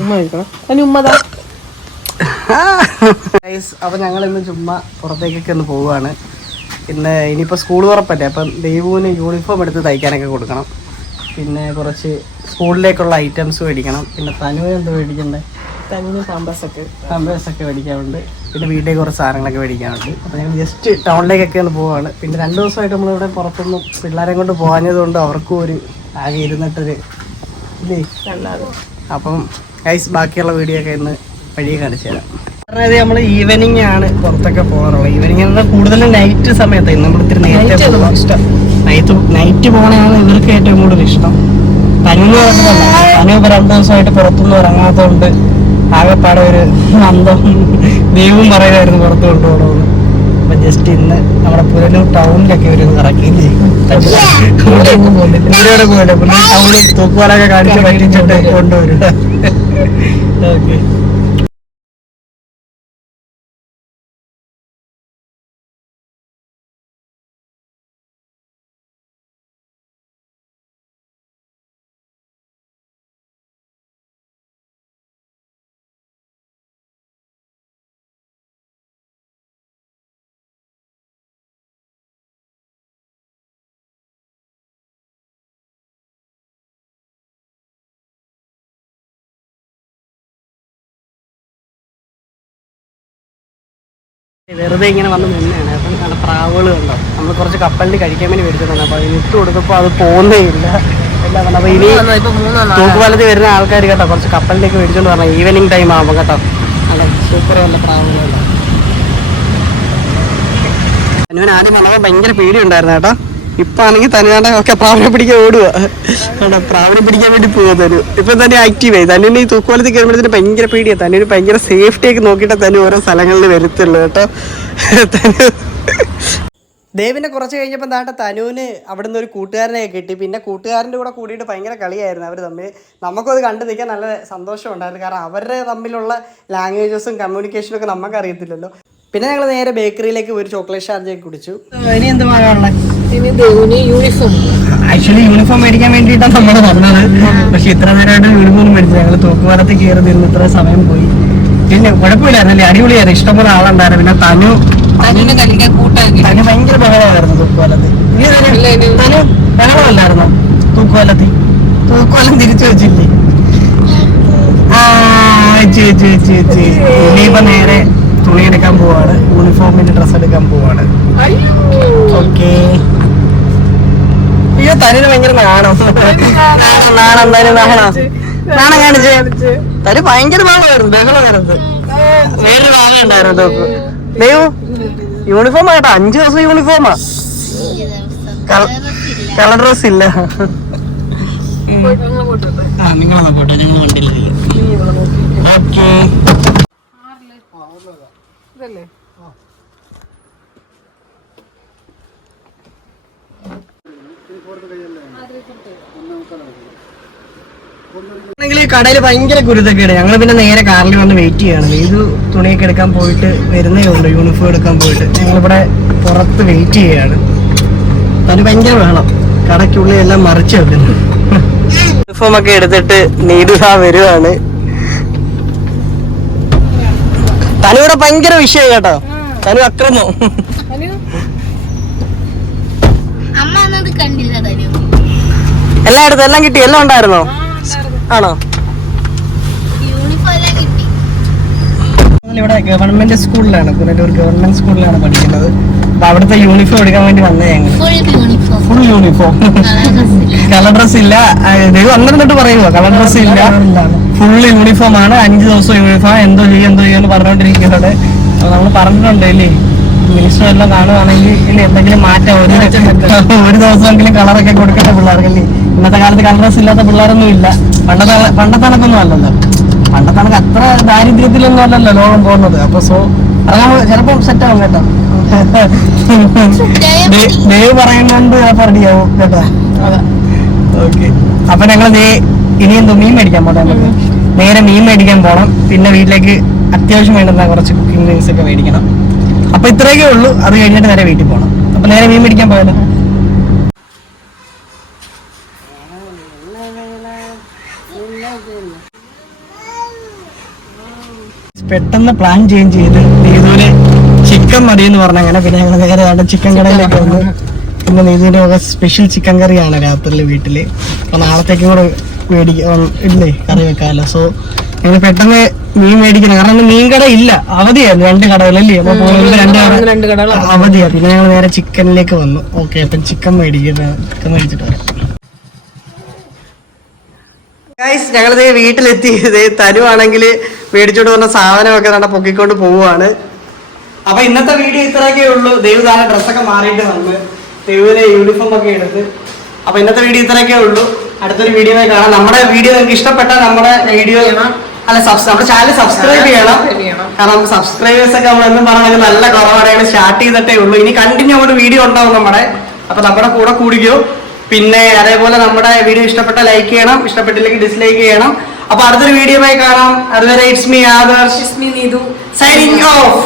ഉമ്മ കഴിക്കണം അതിന് ഉമ്മതാ അപ്പൊ ഞങ്ങൾ ഇന്ന് ചുമ്മാ പുറത്തേക്കൊക്കെ ഒന്ന് പോവുകയാണ്. ഇന്ന് ഇനിയിപ്പോൾ സ്കൂൾ തുറപ്പല്ലേ? അപ്പം ദൈവവിന് യൂണിഫോം എടുത്ത് തയ്ക്കാനൊക്കെ കൊടുക്കണം. പിന്നെ കുറച്ച് സ്കൂളിലേക്കുള്ള ഐറ്റംസ് മേടിക്കണം. പിന്നെ തനുവിന് എന്ത് മേടിക്കണ്ടേ? തനുവിന് സാമ്പാസൊക്കെ കമ്പേഴ്സൊക്കെ മേടിക്കാറുണ്ട് പിന്നെ വീട്ടിലേക്ക് കുറച്ച് സാധനങ്ങളൊക്കെ മേടിക്കാറുണ്ട് അപ്പോൾ ഞങ്ങൾ ജസ്റ്റ് ടൗണിലേക്കൊക്കെ ഒന്ന് പോവാണ് പിന്നെ രണ്ട് ദിവസമായിട്ട് നമ്മളിവിടെ പുറത്തൊന്നും പിള്ളേരെ കൊണ്ട് പോകാഞ്ഞതുകൊണ്ട് അവർക്കും ഒരു ആകെ ഇരുന്നിട്ടൊരു ഇല്ലേ അപ്പം ഗൈസ് ബാക്കിയുള്ള വീഡിയോ ഒക്കെ ഇന്ന് വഴിയെ കാണിച്ചു തരാം. അതായത് നമ്മൾ ഈവനിങ് ആണ് പുറത്തൊക്കെ പോകാറുള്ളത്. ഈവനിങ് എന്നാൽ കൂടുതലും നൈറ്റ് സമയത്ത് നമ്മൾ ഇത്തിരി നേരത്തെ ഇഷ്ടം നൈറ്റ് നൈറ്റ് പോകണതാണ് ഇവർക്ക് ഏറ്റവും കൂടുതൽ ഇഷ്ടം. പനിന്ന് പറഞ്ഞതല്ല പനി ഇപ്പൊ രണ്ടു ദിവസമായിട്ട് പുറത്തുനിന്ന് ഇറങ്ങാത്തതുകൊണ്ട് ആകെപ്പാടെ ഒരു അന്തം ദൈവം പറയുമായിരുന്നു പുറത്ത് കൊണ്ടുപോകണമെന്ന്. അപ്പൊ ജസ്റ്റ് ഇന്ന് നമ്മുടെ പുരലൂർ ടൗണിലൊക്കെ ഒരു ഇറക്കിയില്ലേ ഇവിടെ ഇവിടെ പോയില്ല പുള്ളി ടൗണിൽ തൂക്കുവാലൊക്കെ കാണിച്ച് പറ്റിച്ചിട്ട് കൊണ്ടുവരും. ഓക്കെ വെറുതെ ഇങ്ങനെ വന്ന് നിന്നെയാണ് അപ്പം നല്ല പ്രാവുകൾ കണ്ടോ? നമ്മൾ കുറച്ച് കപ്പലിൽ കഴിക്കാൻ വേണ്ടി മേടിച്ചിട്ടുണ്ട് അപ്പോൾ ഇട്ട് കൊടുത്തപ്പോൾ അത് പോകുന്നേ ഇല്ല. എല്ലാം അപ്പോൾ ഇനി ഇപ്പൊ മൂന്നെണ്ണം തൂക്കുപാലത്തിൽ വരുന്ന ആൾക്കാർ കേട്ടോ കുറച്ച് കപ്പലിലേക്ക് മേടിച്ചോണ്ട് പറഞ്ഞ ഈവനിങ് ടൈം ആകുമ്പോൾ കേട്ടോ. നല്ല സൂപ്പർ നല്ല പ്രാവുകളുണ്ടോ അനുവൻ ആദ്യം വന്നപ്പോൾ ഭയങ്കര പേടിയുണ്ടായിരുന്നു കേട്ടോ. ഇപ്പൊ ആണെങ്കിൽ തനിയാണ്ട ഒക്കെ പ്രാവണ പിടിക്കാൻ ഓടുക പ്രാവണ പിടിക്കാൻ വേണ്ടി പോവാ തനു. ഇപ്പൊ തന്നെ ആക്റ്റീവ് ആയി. തന്നെ ഈ തൂക്കോലത്തിൽ കയറുമ്പോഴത്തേന് ഭയങ്കര പേടിയാണ് തന്നെ ഒരു ഭയങ്കര സേഫ്റ്റി ഒക്കെ നോക്കിയിട്ട് തന്നെ ഓരോ സ്ഥലങ്ങളിൽ വരുത്തുള്ളു കേട്ടോ. തനു. ദേവിനെ കുറച്ച് കഴിഞ്ഞപ്പോൾ താട്ട തനുവിന് അവിടുന്ന് ഒരു കൂട്ടുകാരനെ കിട്ടി. പിന്നെ കൂട്ടുകാരന്റെ കൂടെ കൂടിയിട്ട് ഭയങ്കര കളിയായിരുന്നു അവർ തമ്മിൽ. നമുക്കത് കണ്ടു നിൽക്കാൻ നല്ല സന്തോഷമുണ്ടായിരുന്നു കാരണം അവരുടെ തമ്മിലുള്ള ലാംഗ്വേജസും കമ്മ്യൂണിക്കേഷനും ഒക്കെ നമുക്ക് അറിയത്തില്ലല്ലോ പിന്നെ ഞങ്ങൾ നേരെ ബേക്കറിയിലേക്ക് ഒരു ചോക്ലേറ്റ് ഷാർജയൊക്കെ കുടിച്ചു. ഇനി എന്ത് യൂണിഫോം ആക്ച്വലി യൂണിഫോം മേടിക്കാൻ വേണ്ടിയിട്ടാണ് നമ്മൾ വന്നത്. പക്ഷെ ഇത്ര നേരമായിട്ട് യൂണിഫോം മേടിച്ചു ഞങ്ങൾ തൂക്കുപാലത്ത് കയറി നിന്ന് ഇത്ര സമയം പോയി. പിന്നെ കുഴപ്പമില്ലായിരുന്നല്ലേ? അടിപൊളിയായിരുന്നു. ഇഷ്ടംപോലെ ആളുണ്ടായിരുന്നു. പിന്നെ തനു തനു ഭയങ്കര ബഹളമായിരുന്നു തൂക്കുപാലത്ത്. തനു- ബഹളമല്ലായിരുന്നു തൂക്കുപാലത്തിൽ തൂക്കുപാലം തിരിച്ചു വെച്ചില്ലേ? ഇനിയിപ്പോ നേരെ തുണി എടുക്കാൻ പോവാണ് യൂണിഫോമിന്റെ ഡ്രസ്സ് എടുക്കാൻ പോവാണ്. തനിന് ഭയങ്കര നാണം. നാണം തരും നാണം. നാണം കാണിച്ച്. തരു ഭയങ്കര ഭാഗമായിരുന്നു ബഹളമായിരുന്നു. വേറൊരു ഭാവം ഉണ്ടായിരുന്നു തോക്ക് ദൈവം യൂണിഫോം ആട്ടോ അഞ്ചു ദിവസം യൂണിഫോമാ കളർ ഡ്രസ് ഇല്ല. ആ നിങ്ങളൊന്ന് പോട്ടെ ഞങ്ങൾ വണ്ടിയില്ല ഓക്കേ. ഇതല്ലേ? കടയിൽ ഭയങ്കര കുരുതൊക്കെയാണ് ഞങ്ങൾ പിന്നെ നേരെ കാറിൽ വന്ന് വെയിറ്റ് ചെയ്യാണ്. ഇത് തുണിയൊക്കെ എടുക്കാൻ പോയിട്ട് വരുന്നേ ഉള്ളൂ യൂണിഫോം എടുക്കാൻ പോയിട്ട്. ഞങ്ങളിവിടെ പുറത്ത് വെയിറ്റ് ചെയ്യാണ്. അതിന് ഭയങ്കര വേണം. കടയ്ക്കുള്ളിൽ എല്ലാം മറിച്ച് വെക്കുന്നു. യൂണിഫോം ഒക്കെ എടുത്തിട്ട് നീടുക വരുവാണ്. തനുവിടെ ഭയങ്കര വിഷയം കേട്ടോ. തനു അക്രമോ. എല്ലായിടത്തും എല്ലാം കിട്ടി എല്ലാം ഉണ്ടായിരുന്നോ? ആണോ? യൂണിഫോം എല്ലാം കിട്ടി. ഇവിടെ ഗവൺമെന്റ് സ്കൂളിലാണ് പുനലൂർ ഗവൺമെന്റ് സ്കൂളിലാണ് പഠിക്കുന്നത്. അപ്പൊ അവിടുത്തെ യൂണിഫോം എടുക്കാൻ വേണ്ടി വന്നേ ഞങ്ങൾ. Full uniform full uniform colour dress ഇല്ല. ദൈവം അങ്ങനെ തൊട്ട് പറയുമോ കളർ ഡ്രസ് ഇല്ല. ഫുൾ യൂണിഫോം ആണ്. അഞ്ച് ദിവസം യൂണിഫോം എന്തോ ചെയ്യും എന്തോ ചെയ്യുമെന്ന് പറഞ്ഞോണ്ടിരിക്കുന്നത് നമ്മൾ പറഞ്ഞിട്ടുണ്ട് ഇല്ലേ? മിനിസ്റ്റർ എല്ലാം കാണുവാണെങ്കിൽ ഇതിൽ എന്തെങ്കിലും മാറ്റം ഒരു ഒരു ദിവസമെങ്കിലും കളറൊക്കെ കൊടുക്കേണ്ട പിള്ളേർക്കല്ലേ? ഇന്നത്തെ കാലത്ത് കളർ ഡ്രസ് ഇല്ലാത്ത പിള്ളേരൊന്നും ഇല്ല. പണ്ടത്തെ പണ്ടത്തെ കണക്കൊന്നും അല്ലല്ലോ. പണ്ടത്തെ കണക്ക് അത്ര ദാരിദ്ര്യത്തിലൊന്നും അല്ലല്ലോ ലോകം പോകുന്നത്. അപ്പൊ സോ അതാണ് ചിലപ്പോ സെറ്റ് ആവും കേട്ടോ. ദേവ് പറയുന്നുണ്ട് അപ്പൊ റെഡിയാവും കേട്ടോ? ഓക്കെ അപ്പൊ ഞങ്ങൾ ഇനി എന്തോ മീൻ മേടിക്കാൻ പോട്ടെ നമുക്ക്. നേരെ മീൻ മേടിക്കാൻ പോണം. പിന്നെ വീട്ടിലേക്ക് അത്യാവശ്യം വേണ്ടുന്ന കുറച്ച് കുക്കിംഗ് തിങ്സ് ഒക്കെ മേടിക്കണം. അപ്പൊ ഇത്രയൊക്കെ ഉള്ളൂ. അത് കഴിഞ്ഞിട്ട് നേരെ വീട്ടിൽ പോകണം അപ്പൊ നേരെ മീൻ പിടിക്കാൻ പോയാലോ? പെട്ടെന്ന് പ്ലാൻ ചേഞ്ച് ചെയ്ത് നീതുവിനെ ചിക്കൻ മതി എന്ന് പറഞ്ഞ അങ്ങനെ പിന്നെ ഞങ്ങൾ നേരെ അവിടെ ചിക്കൻ കടയിലേക്ക് വന്നു. പിന്നെ നീതുവിന്റെ ഒക്കെ സ്പെഷ്യൽ ചിക്കൻ കറിയാണ് രാത്രിയിൽ വീട്ടിൽ. അപ്പൊ നാളത്തേക്കും കൂടെ മേടിക്കേ കറി വെക്കാമല്ലോ. സോ ഞങ്ങൾ പെട്ടെന്ന് മീൻ മേടിക്കണം. കാരണം മീൻ കട ഇല്ല. അവധിയായിരുന്നു. രണ്ട് കടകളല്ലേ? അപ്പൊ രണ്ട് കട. അവധിയാ. പിന്നെ ഞങ്ങൾ നേരെ ചിക്കനിലേക്ക് വന്നു. ഓക്കെ അപ്പം ചിക്കൻ മേടിക്കുന്നത് ചിക്കൻ മേടിച്ചിട്ട് വരാം. ഗൈസ് ഞങ്ങളിത് വീട്ടിലെത്തി. ഇത് തരുവാണെങ്കിൽ മേടിച്ചോണ്ട് വന്ന സാധനമൊക്കെ നട പൊക്കിക്കൊണ്ട് പോവുകയാണ് അപ്പൊ ഇന്നത്തെ വീഡിയോ ഇത്രയൊക്കെ ഉള്ളൂ. ദൈവദാന ഡ്രസ്സൊക്കെ മാറിയിട്ട് വന്ന് ദൈവനെ യൂണിഫോം ഒക്കെ എടുത്ത്. അപ്പൊ ഇന്നത്തെ വീഡിയോ ഇത്രയൊക്കെ ഉള്ളൂ. അടുത്തൊരു വീഡിയോ കാണാം. നമ്മുടെ വീഡിയോ നിങ്ങൾക്ക് ഇഷ്ടപ്പെട്ട നമ്മുടെ വീഡിയോ അല്ല നമ്മുടെ ചാനൽ സബ്സ്ക്രൈബ് ചെയ്യണം. കാരണം സബ്സ്ക്രൈബേഴ്സ് ഒക്കെ നമ്മൾ എന്നും പറഞ്ഞാൽ നല്ല കുറവാണ് സ്റ്റാർട്ട് ചെയ്തിട്ടേ ഉള്ളൂ. ഇനി കണ്ടിന്യൂ അങ്ങോട്ട് വീഡിയോ ഉണ്ടാവും നമ്മുടെ. അപ്പൊ നമ്മുടെ കൂടെ കൂടിക്കോ. പിന്നെ അതേപോലെ നമ്മുടെ വീഡിയോ ഇഷ്ടപ്പെട്ട ലൈക്ക് ചെയ്യണം. ഇഷ്ടപ്പെട്ടില്ലെങ്കിൽ ഡിസ്ലൈക്ക് ചെയ്യണം. അപ്പൊ അടുത്തൊരു വീഡിയോ കാണാം. അതുവരെ it's me Adar Adarsh Neethu. Signing off